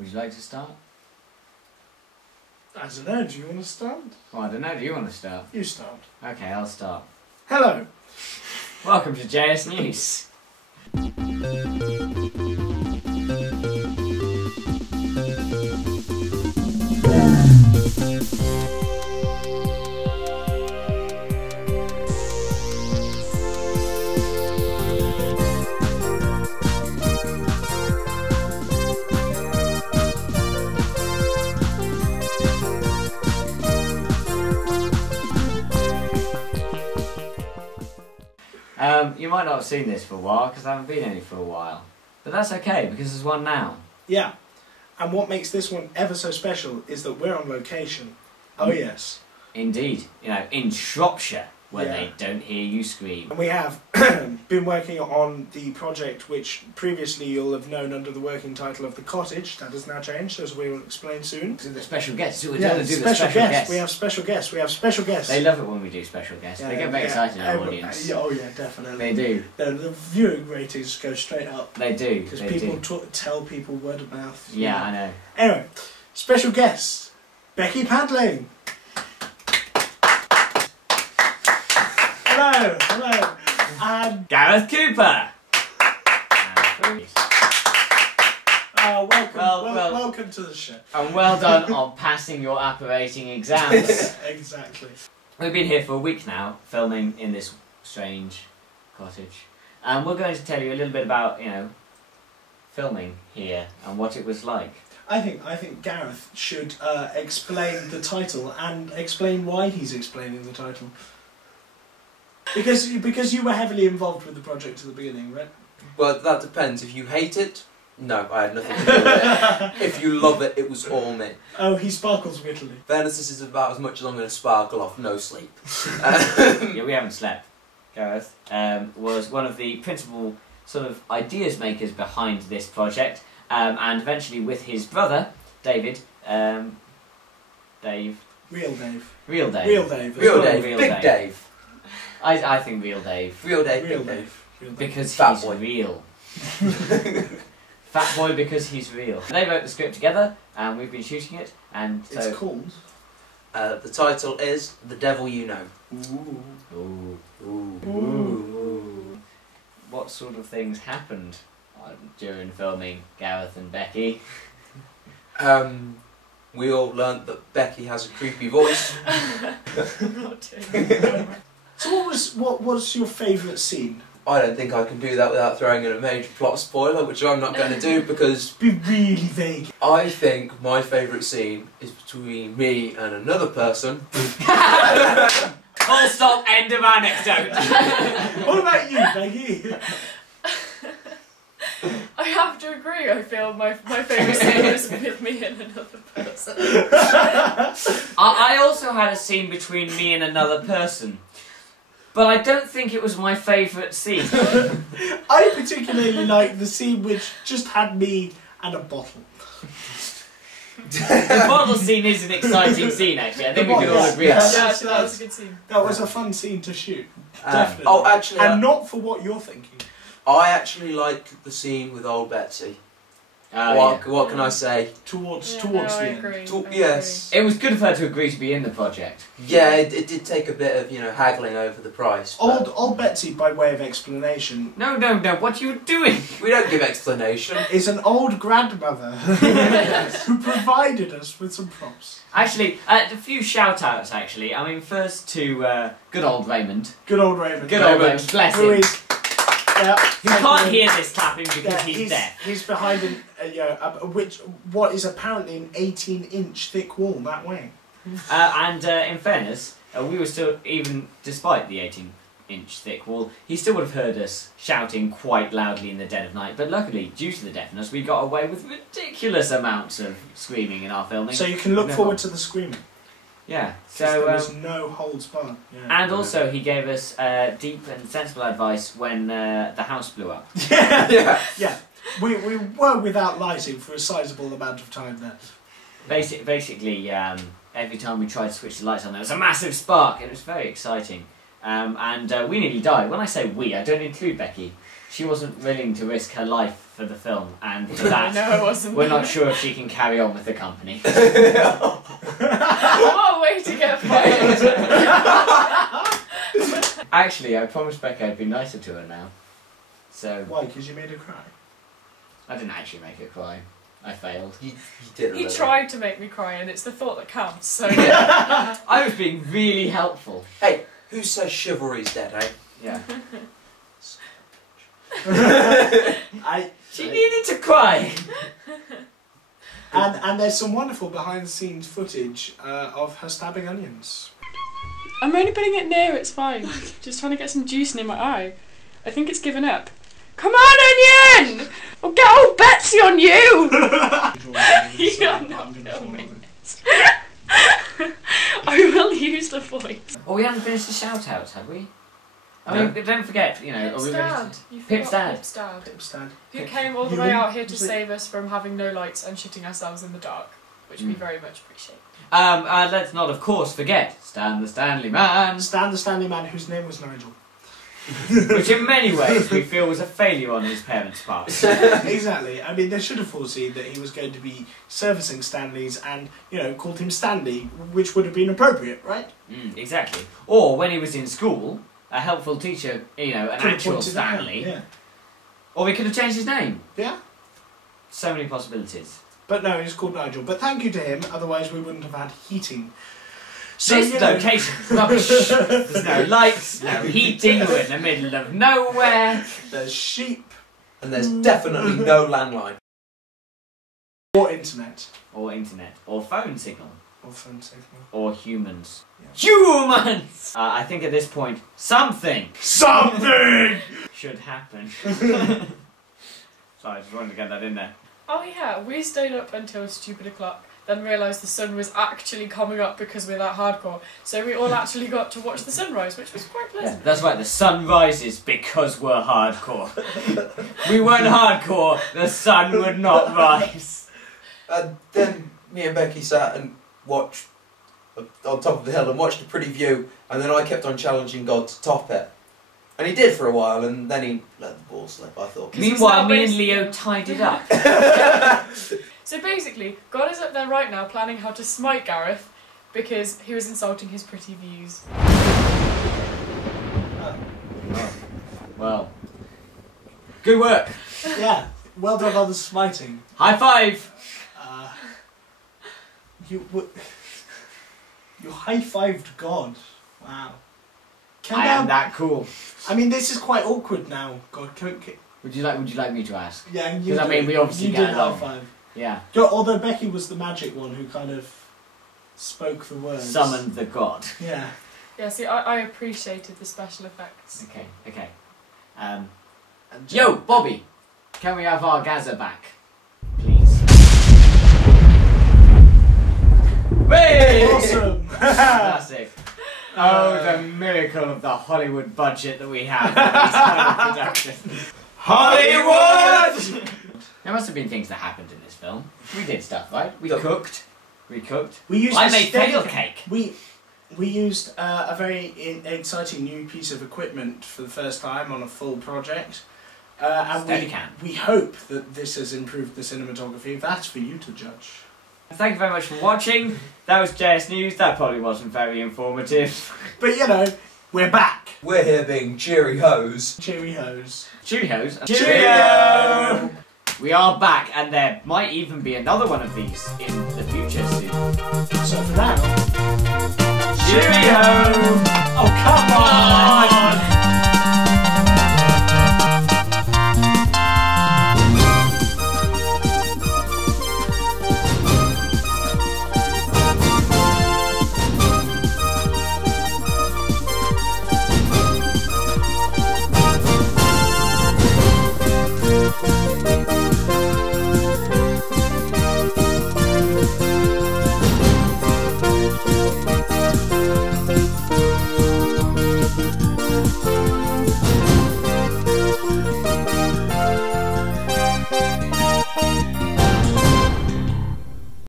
Would you like to start? I don't know, do you want to start? Well, I don't know, do you want to start? You start. Okay, I'll start. Hello! Welcome to JS News. You might not have seen this for a while because I haven't been any for a while, but that's okay because there's one now. Yeah, and what makes this one ever so special is that we're on location. Oh yes. Indeed, you know, in Shropshire, where Yeah. they don't hear you scream. And we have been working on the project which previously you'll have known under the working title of The Cottage. That has now changed, as we will explain soon. The special guests. We're Yeah, going to do the special guests. We have special guests. We have special guests. They love it when we do special guests. They get very excited, our audience. Oh yeah, definitely. They do. The viewing ratings go straight up. They do. Because They people do. tell people word of mouth. Yeah, I know. Anyway, special guest, Becky Padling. Hello, hello. And Gareth Cooper. welcome to the show. And well done on passing your apparating exams. Exactly. We've been here for a week now, filming in this strange cottage, and we're going to tell you a little bit about, you know, filming here and what it was like. I think Gareth should explain the title and explain why he's explaining the title. Because you were heavily involved with the project at the beginning, right? Well, that depends. If you hate it, no, I had nothing to do with it. If you love it, it was all me. Oh, he sparkles wittily. Fairness, this is about as much as I'm going to sparkle off no sleep. Yeah, we haven't slept. Gareth was one of the principal sort of ideas makers behind this project, and eventually with his brother, David, Dave. Real Dave. Real Dave. Real Dave. Real Dave. Real Big Dave. Dave. I think Real Dave. Real Dave. Real Big Dave. Dave. Real Dave. Because Fat he's boy. real. Fat boy because he's real. They wrote the script together and we've been shooting it, and so... It's called... The title is The Devil You Know. Ooh. Ooh. Ooh. Ooh. What sort of things happened during filming, Gareth and Becky? We all learnt that Becky has a creepy voice. So what was your favourite scene? I don't think I can do that without throwing in a major plot spoiler, which I'm not going to do because Be really vague. I think my favourite scene is between me and another person. Full stop, end of anecdote. What about you, Becky? I have to agree, I feel my favourite scene was with me and another person. I also had a scene between me and another person, but I don't think it was my favourite scene. I particularly like the scene which just had me and a bottle. The bottle scene is an exciting scene, actually. I think The we can all bottle, agree yeah. on that. Yeah, actually, that was a good scene. That was a fun scene to shoot. Um, Definitely. oh, actually, And not for what you're thinking. I actually like the scene with old Betsy. Oh, What can I say? Towards Yeah, the no, I end. agree. To- I yes. yeah. It was good of her to agree to be in the project. Yeah, it did take a bit of, haggling over the price. but Old Betsy, by way of explanation, No, what are you doing? we don't give explanation. is an old grandmother who provided us with some props. Actually, a few shout-outs, actually. I mean, first to good old Raymond. Good old Raymond. Good old Raymond, bless Who him. is... Yeah, You can't hear this clapping because Yeah, he's deaf. He's behind what is apparently an 18-inch thick wall that way. In fairness, we were still, even despite the 18-inch thick wall, he still would have heard us shouting quite loudly in the dead of night. But luckily, due to the deafness, we got away with ridiculous amounts of screaming in our filming. So you can look No forward problem. to the screaming. Yeah. 'Cause So there was no holds barred. Yeah. and also he gave us deep and sensible advice when the house blew up. Yeah. Yeah. We were without lighting for a sizable amount of time there. Basically, every time we tried to switch the lights on, there was a massive spark. It was very exciting. And we nearly died. When I say we, I don't include Becky. she wasn't willing to risk her life for the film, and for that, No, it wasn't. we're not sure if she can carry on with the company. What a way to get fired. Actually, I promised Becca I'd be nicer to her now. So, Why? Because you made her cry. I didn't actually make her cry. I failed. You did. He tried to make me cry, and it's the thought that counts. So I was being really helpful. Hey, who says chivalry's dead, eh? Yeah. She I- needed to cry. and there's some wonderful behind the scenes footage of her stabbing onions. I'm only putting it near, it's fine. Just trying to get some juice in my eye. I think it's given up. Come on, Onion! I'll get old Betsy on you! You're not filming this. I will use the voice. Well, we haven't finished the shout-outs, have we? I mean, don't forget, you know... Pip's are we ready dad. to- You Pip's forgot dad. Pip's dad. Stand. Who came all the way out here to save us from having no lights and shitting ourselves in the dark, which we very much appreciate. Let's not, of course, forget Stan the Stanley Man, Stan the Stanley Man, whose name was Nigel. which in many ways we feel was a failure on his parents' part. Exactly. I mean, they should have foreseen that he was going to be servicing Stanley's and, called him Stanley, which would have been appropriate, right? Exactly. Or when he was in school, a helpful teacher, an Could have actual pointed that out, Stanley. Yeah. Or we could have changed his name. Yeah. So many possibilities. But no, he's called Nigel. But thank you to him, otherwise we wouldn't have had heating. So, This location's rubbish. There's no lights, no heating, we're in the middle of nowhere. There's sheep. And there's definitely no landline. Or internet. Or internet. Or phone signal. Or phone signal. Or humans. Yeah. Humans! I think at this point, something should happen. Sorry, I just wanted to get that in there. Oh yeah, we stayed up until stupid o'clock, then realised the sun was actually coming up because we're that hardcore. So we all actually got to watch the sunrise, which was quite Yeah, pleasant. that's right, the sun rises because we're hardcore. We weren't hardcore, the sun would not rise. And then me and Becky sat and watched on top of the hill and watched a pretty view, and then I kept on challenging God to top it. And he did for a while, and then he let the ball slip, I thought. Meanwhile, me and Leo tied it up. So basically, God is up there right now planning how to smite Gareth because he was insulting his pretty views. Well, good work. Yeah. Well done on the smiting. High five. You high-fived God. Wow. I am that cool. I mean, this is quite awkward now. God, Would you like me to ask? yeah, you. 'Cause, I mean, did- we obviously you get did along. high-five. Yeah. Although Becky was the magic one who kind of spoke the words. Summoned the god. Yeah. Yeah, see, I appreciated the special effects. Okay. And Yo, Bobby, can we have our Gaza back, please? Hey! Awesome. Fantastic. Oh, the miracle of the Hollywood budget that we have for these kind of productions. Hollywood! There must have been things that happened in this film. We did stuff, right? We cooked. We used. I a made steady- fail cake. We used a very exciting new piece of equipment for the first time on a full project. And Steadicam. we hope that this has improved the cinematography. That's for you to judge. Thank you very much for watching. That was JS News. That probably wasn't very informative. But we're back. We're here being cheery hoes. Cheery hose. Cheerios. Cheerio! We are back, and there might even be another one of these in the future soon. So for now. Cheerio! Oh, come on!